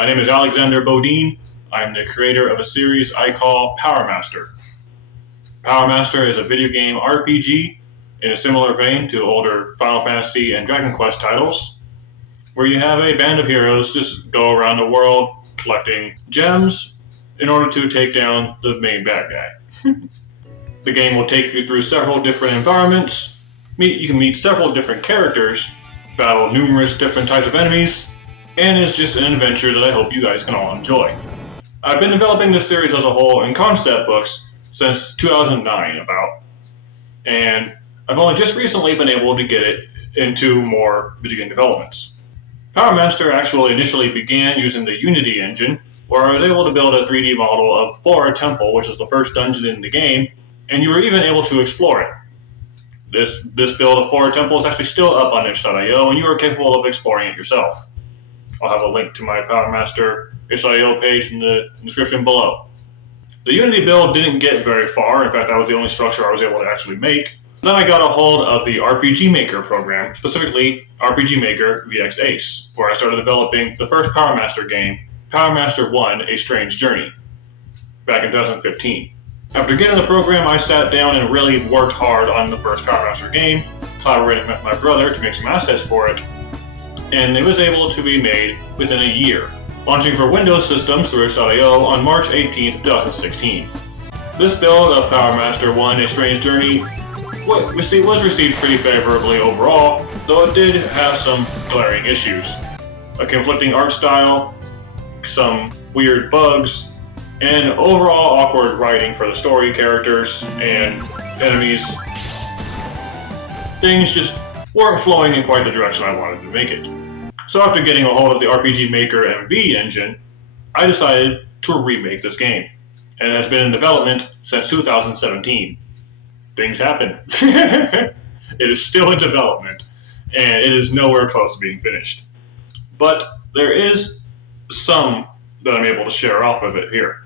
My name is Alexander Bodine. I'm the creator of a series I call Power Master. Power Master is a video game RPG in a similar vein to older Final Fantasy and Dragon Quest titles, where you have a band of heroes just go around the world collecting gems in order to take down the main bad guy. The game will take you through several different environments. You can meet several different characters, battle numerous different types of enemies, and it's just an adventure that I hope you guys can all enjoy. I've been developing this series as a whole in concept books since 2009 about, and I've only just recently been able to get it into more video game developments. Power Master actually initially began using the Unity engine, where I was able to build a 3D model of Flora Temple, which is the first dungeon in the game, and you were even able to explore it. This build of Flora Temple is actually still up on itch.io, and you are capable of exploring it yourself. I'll have a link to my Power Master itch.io page in the description below. The Unity build didn't get very far. In fact, that was the only structure I was able to actually make. Then I got a hold of the RPG Maker program, specifically RPG Maker VX Ace, where I started developing the first Power Master game, Power Master 1: A Strange Journey, back in 2015. After getting the program, I sat down and really worked hard on the first Power Master game, collaborating with my brother to make some assets for it, and it was able to be made within a year, launching for Windows systems through itch.io on March 18, 2016. This build of Power Master 1: A Strange Journey was received pretty favorably overall, though it did have some glaring issues. A conflicting art style, some weird bugs, and overall awkward writing for the story characters and enemies. Things just weren't flowing in quite the direction I wanted to make it. So after getting a hold of the RPG Maker MV engine, I decided to remake this game, and it has been in development since 2017. Things happen. It is still in development, and it is nowhere close to being finished. But there is some that I'm able to share off of it here.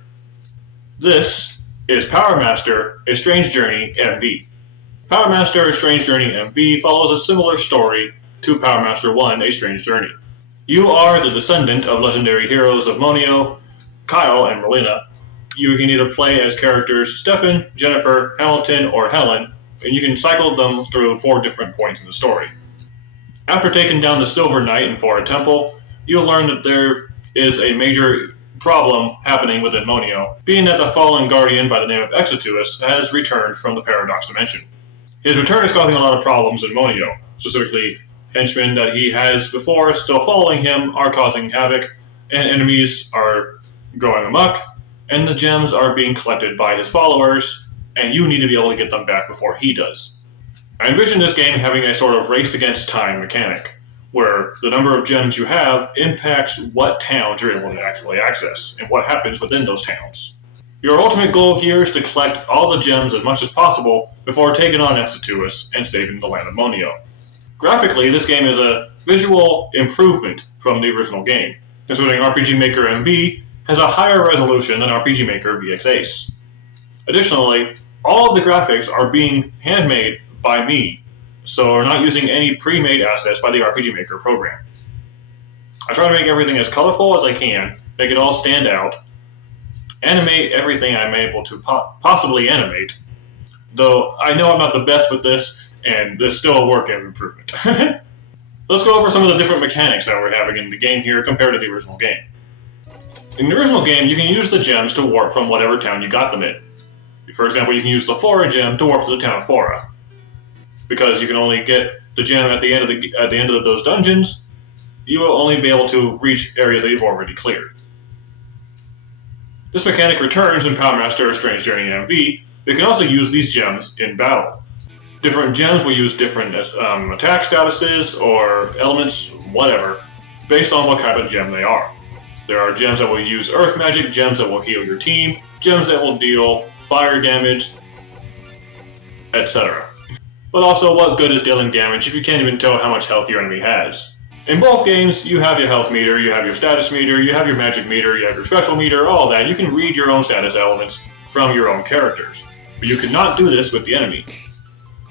This is Power Master: A Strange Journey MV. Power Master: A Strange Journey MV follows a similar story to Power Master 1: A Strange Journey. You are the descendant of legendary heroes of Moneo, Kyle and Melina. You can either play as characters Stephan, Jennifer, Hamilton, or Helen, and you can cycle them through 4 different points in the story. After taking down the Silver Knight in Flora Temple, you'll learn that there is a major problem happening within Moneo, being that the fallen guardian by the name of Exitous has returned from the Paradox Dimension. His return is causing a lot of problems in Moneo, specifically henchmen that he has before still following him are causing havoc, and enemies are going amok, and the gems are being collected by his followers, and you need to be able to get them back before he does. I envision this game having a sort of race against time mechanic, where the number of gems you have impacts what towns you're able to actually access, and what happens within those towns. Your ultimate goal here is to collect all the gems as much as possible before taking on Exitous and saving the Land of Moneo. Graphically, this game is a visual improvement from the original game, considering RPG Maker MV has a higher resolution than RPG Maker VX Ace. Additionally, all of the graphics are being handmade by me, so we're not using any pre-made assets by the RPG Maker program. I try to make everything as colorful as I can, make it all stand out, animate everything I'm able to possibly animate, though I know I'm not the best with this, and there's still a work of improvement. Let's go over some of the different mechanics that we're having in the game here compared to the original game. In the original game, you can use the gems to warp from whatever town you got them in. For example, you can use the Flora gem to warp to the town of Flora. Because you can only get the gem at the end of those dungeons, you will only be able to reach areas that you've already cleared. This mechanic returns in Power Master: A Strange Journey MV, but you can also use these gems in battle. Different gems will use different attack statuses or elements, whatever, based on what type of gem they are. There are gems that will use earth magic, gems that will heal your team, gems that will deal fire damage, etc. But also, what good is dealing damage if you can't even tell how much health your enemy has? In both games, you have your health meter, you have your status meter, you have your magic meter, you have your special meter, all that. You can read your own status elements from your own characters. But you cannot do this with the enemy.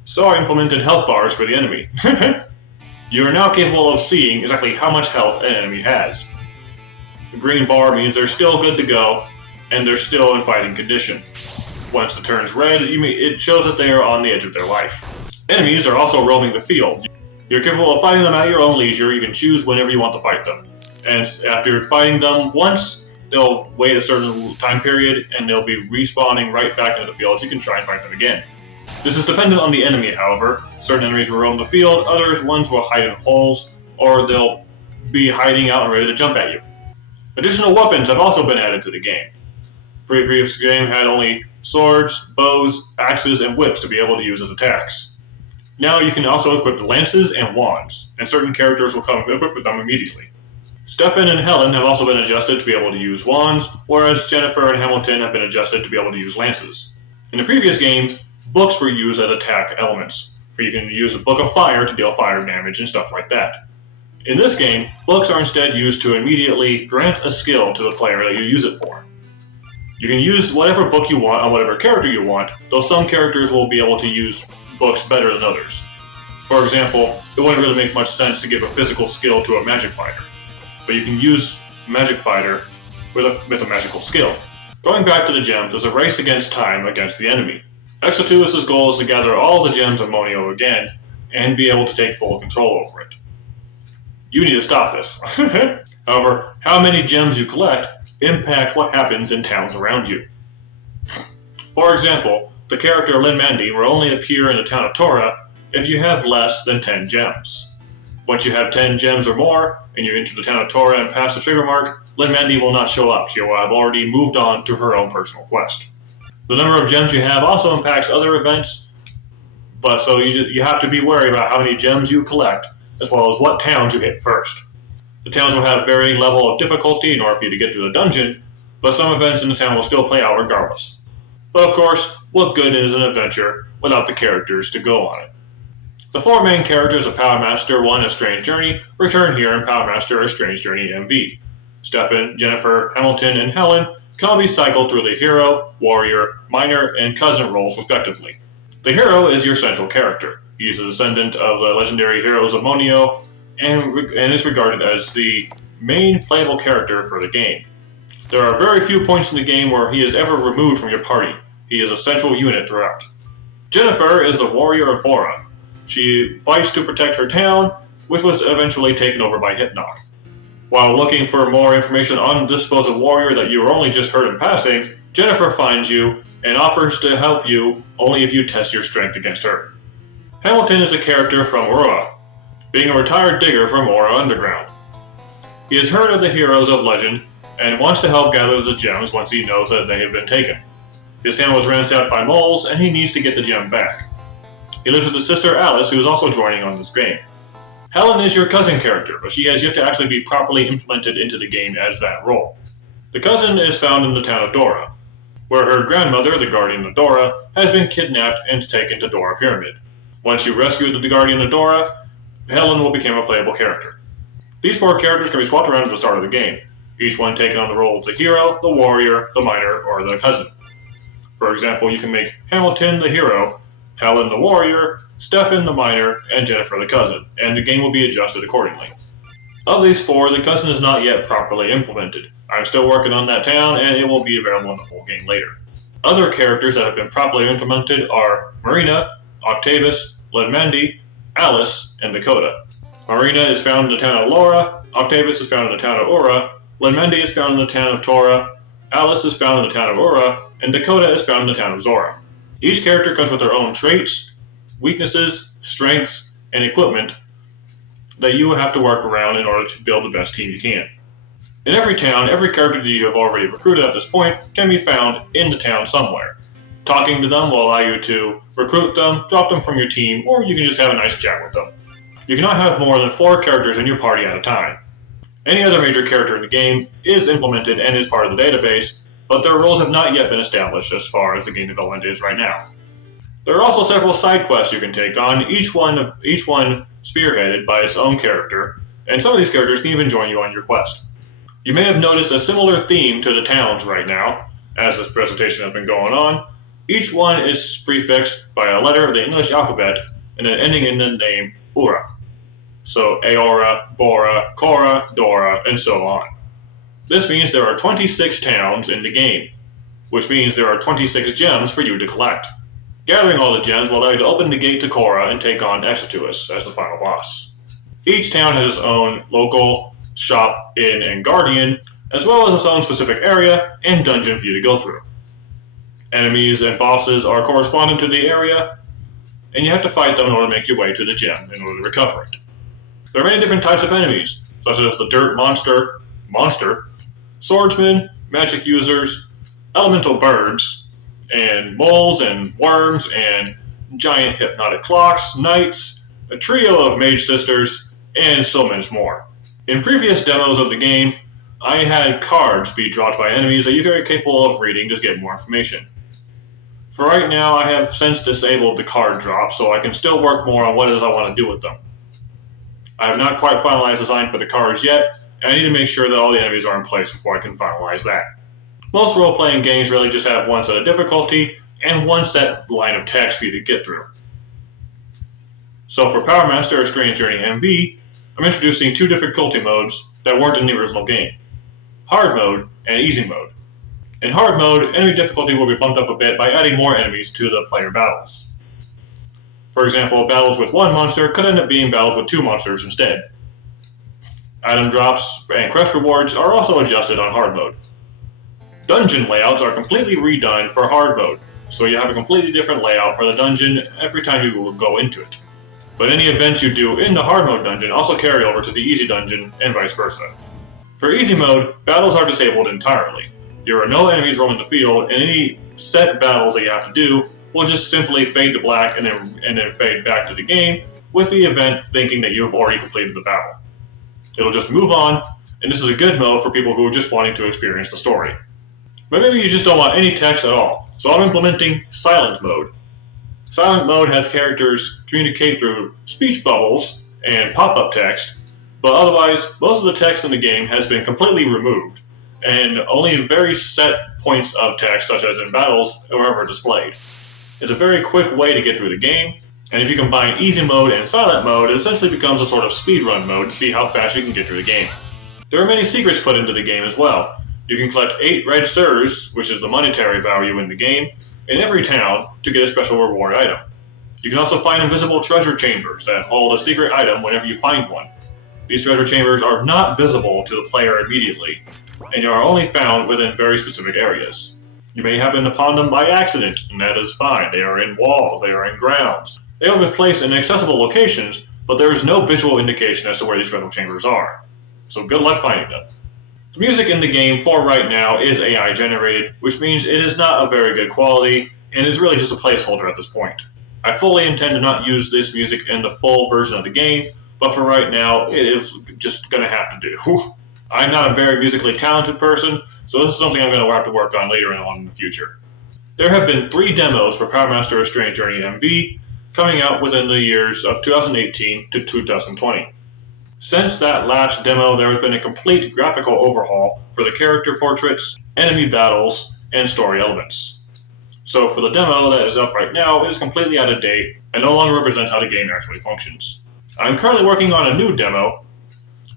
So I implemented health bars for the enemy. You are now capable of seeing exactly how much health an enemy has. The green bar means they're still good to go, and they're still in fighting condition. Once the turn's red, it shows that they are on the edge of their life. Enemies are also roaming the field. You're capable of fighting them at your own leisure. You can choose whenever you want to fight them. And after fighting them once, they'll wait a certain time period, and they'll be respawning right back into the field, so you can try and fight them again. This is dependent on the enemy, however. Certain enemies will roam the field, ones will hide in holes, or they'll be hiding out and ready to jump at you. Additional weapons have also been added to the game. The previous game had only swords, bows, axes, and whips to be able to use as attacks. Now you can also equip the lances and wands, and certain characters will come equipped with them immediately. Stephan and Helen have also been adjusted to be able to use wands, whereas Jennifer and Hamilton have been adjusted to be able to use lances. In the previous games, books were used as attack elements, for you can use a book of fire to deal fire damage and stuff like that. In this game, books are instead used to immediately grant a skill to the player that you use it for. You can use whatever book you want on whatever character you want, though some characters will be able to use books better than others. For example, it wouldn't really make much sense to give a physical skill to a magic fighter, but you can use magic fighter with a magical skill. Going back to the gems is a race against time against the enemy. Exitous' goal is to gather all the gems of Moneo again and be able to take full control over it. You need to stop this. However, how many gems you collect impacts what happens in towns around you. For example, the character Lin Mandy will only appear in the town of Tora if you have less than 10 gems. Once you have 10 gems or more, and you enter the town of Tora and pass the trigger mark, Lin Mandy will not show up. She will have already moved on to her own personal quest. The number of gems you have also impacts other events, but so you have to be wary about how many gems you collect, as well as what towns you hit first. The towns will have varying level of difficulty in order for you to get through the dungeon, but some events in the town will still play out regardless. But of course, what good is an adventure without the characters to go on it? The four main characters of Power Master 1 A Strange Journey return here in Power Master A Strange Journey MV. Stephan, Jennifer, Hamilton, and Helen can all be cycled through the hero, warrior, miner, and cousin roles respectively. The hero is your central character. He is a descendant of the legendary heroes of Moneo and is regarded as the main playable character for the game. There are very few points in the game where he is ever removed from your party. He is a central unit throughout. Jennifer is the warrior of Bora. She fights to protect her town, which was eventually taken over by hypnotic. While looking for more information on this supposed warrior that you only just heard in passing, Jennifer finds you and offers to help you only if you test your strength against her. Hamilton is a character from Aurora, being a retired digger from Aura Underground. He has heard of the heroes of legend and wants to help gather the gems once he knows that they have been taken. His town was ransacked by moles and he needs to get the gem back. He lives with his sister Alice, who is also joining on this game. Helen is your cousin character, but she has yet to actually be properly implemented into the game as that role. The cousin is found in the town of Dora, where her grandmother, the Guardian of Dora, has been kidnapped and taken to Dora Pyramid. Once you rescue the Guardian of Dora, Helen will become a playable character. These four characters can be swapped around at the start of the game, each one taking on the role of the hero, the warrior, the miner, or the cousin. For example, you can make Hamilton the hero, Helen the warrior, Stephan the miner, and Jennifer the cousin, and the game will be adjusted accordingly. Of these four, the cousin is not yet properly implemented. I'm still working on that town, and it will be available in the full game later. Other characters that have been properly implemented are Marina, Octavis, Lin Mandy, Alice, and Dakota. Marina is found in the town of Laura, Octavis is found in the town of Ura, Lin Mandy is found in the town of Tora, Alice is found in the town of Ura, and Dakota is found in the town of Zora. Each character comes with their own traits, weaknesses, strengths, and equipment that you have to work around in order to build the best team you can. In every town, every character that you have already recruited at this point can be found in the town somewhere. Talking to them will allow you to recruit them, drop them from your team, or you can just have a nice chat with them. You cannot have more than 4 characters in your party at a time. Any other major character in the game is implemented and is part of the database, but their roles have not yet been established as far as the game development is right now. There are also several side quests you can take on, each one spearheaded by its own character, and some of these characters can even join you on your quest. You may have noticed a similar theme to the towns right now, as this presentation has been going on. Each one is prefixed by a letter of the English alphabet and then ending in the name Ura. So Aora, Bora, Cora, Dora, and so on. This means there are 26 towns in the game, which means there are 26 gems for you to collect. Gathering all the gems will allow you to open the gate to Korra and take on Exitous as the final boss. Each town has its own local shop, inn, and guardian, as well as its own specific area and dungeon for you to go through. Enemies and bosses are corresponding to the area, and you have to fight them in order to make your way to the gem in order to recover it. There are many different types of enemies, such as the dirt monster, swordsmen, magic users, elemental birds, and moles and worms and giant hypnotic clocks, knights, a trio of mage sisters, and so much more. In previous demos of the game, I had cards be dropped by enemies that you are capable of reading to get more information. For right now, I have since disabled the card drop, so I can still work more on what it is I want to do with them. I have not quite finalized the design for the cards yet, and I need to make sure that all the enemies are in place before I can finalize that. Most role-playing games really just have one set of difficulty and one set line of text for you to get through. So for Power Master or Strange Journey MV, I'm introducing two difficulty modes that weren't in the original game: Hard Mode and Easy Mode. In Hard Mode, enemy difficulty will be bumped up a bit by adding more enemies to the player battles. For example, battles with one monster could end up being battles with two monsters instead. Item drops and quest rewards are also adjusted on Hard Mode. Dungeon layouts are completely redone for Hard Mode, so you have a completely different layout for the dungeon every time you go into it. But any events you do in the Hard Mode dungeon also carry over to the Easy dungeon and vice versa. For Easy Mode, battles are disabled entirely. There are no enemies roaming the field, and any set battles that you have to do will just simply fade to black and then fade back to the game, with the event thinking that you have already completed the battle. It'll just move on, and this is a good mode for people who are just wanting to experience the story. But maybe you just don't want any text at all, so I'm implementing Silent Mode. Silent Mode has characters communicate through speech bubbles and pop-up text, but otherwise, most of the text in the game has been completely removed, and only very set points of text, such as in battles, are ever displayed. It's a very quick way to get through the game, and if you combine Easy Mode and Silent Mode, it essentially becomes a sort of speedrun mode to see how fast you can get through the game. There are many secrets put into the game as well. You can collect 8 red surs, which is the monetary value in the game, in every town to get a special reward item. You can also find invisible treasure chambers that hold a secret item whenever you find one. These treasure chambers are not visible to the player immediately, and are only found within very specific areas. You may happen upon them by accident, and that is fine. They are in walls, they are in grounds. They have been placed in accessible locations, but there is no visual indication as to where these treasure chambers are. So good luck finding them. The music in the game for right now is AI generated, which means it is not of very good quality, and is really just a placeholder at this point. I fully intend to not use this music in the full version of the game, but for right now, it is just going to have to do. I'm not a very musically talented person, so this is something I'm going to have to work on later on in the future. There have been 3 demos for Power Master or Strange Journey MV coming out within the years of 2018 to 2020. Since that last demo, there has been a complete graphical overhaul for the character portraits, enemy battles, and story elements. So for the demo that is up right now, it is completely out of date and no longer represents how the game actually functions. I'm currently working on a new demo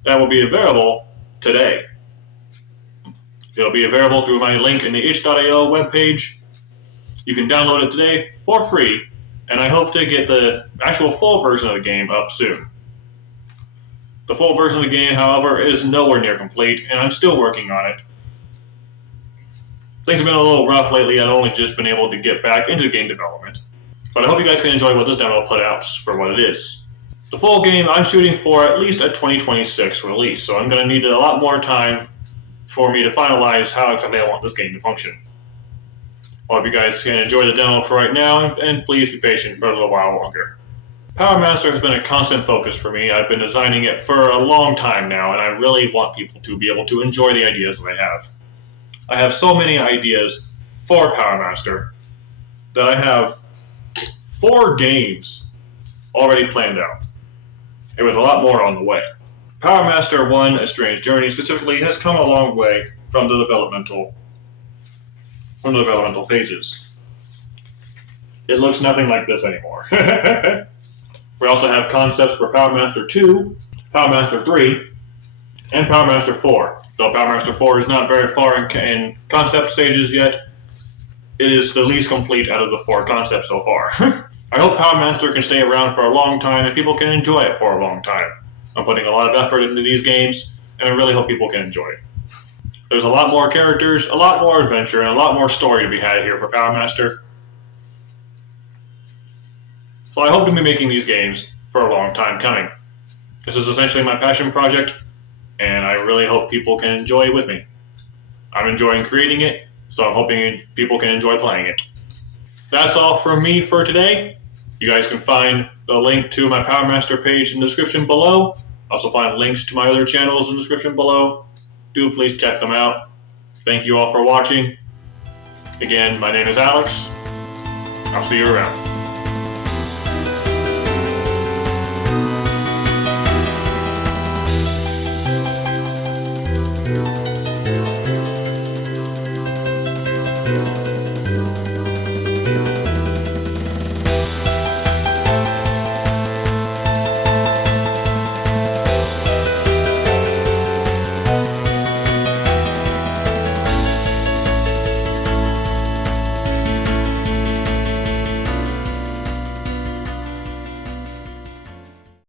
that will be available today. It'll be available through my link in the itch.io webpage. You can download it today for free, and I hope to get the actual full version of the game up soon. The full version of the game, however, is nowhere near complete, and I'm still working on it. Things have been a little rough lately. I've only just been able to get back into game development. But I hope you guys can enjoy what this demo put out for what it is. The full game, I'm shooting for at least a 2026 release, so I'm going to need a lot more time for me to finalize how exactly I want this game to function. I hope you guys can enjoy the demo for right now, and please be patient for a little while longer. Power Master has been a constant focus for me. I've been designing it for a long time now, and I really want people to be able to enjoy the ideas that I have. I have so many ideas for Power Master that I have 4 games already planned out, and with a lot more on the way. Power Master 1, A Strange Journey, specifically, has come a long way from the developmental pages. It looks nothing like this anymore. We also have concepts for Power Master 2, Power Master 3, and Power Master 4. Though Power Master 4 is not very far in concept stages yet, it is the least complete out of the 4 concepts so far. I hope Power Master can stay around for a long time and people can enjoy it for a long time. I'm putting a lot of effort into these games, and I really hope people can enjoy it. There's a lot more characters, a lot more adventure, and a lot more story to be had here for Power Master. So I hope to be making these games for a long time coming. This is essentially my passion project, and I really hope people can enjoy it with me. I'm enjoying creating it, so I'm hoping people can enjoy playing it. That's all from me for today. You guys can find the link to my Power Master page in the description below. Also find links to my other channels in the description below. Do please check them out. Thank you all for watching. Again, my name is Alex. I'll see you around.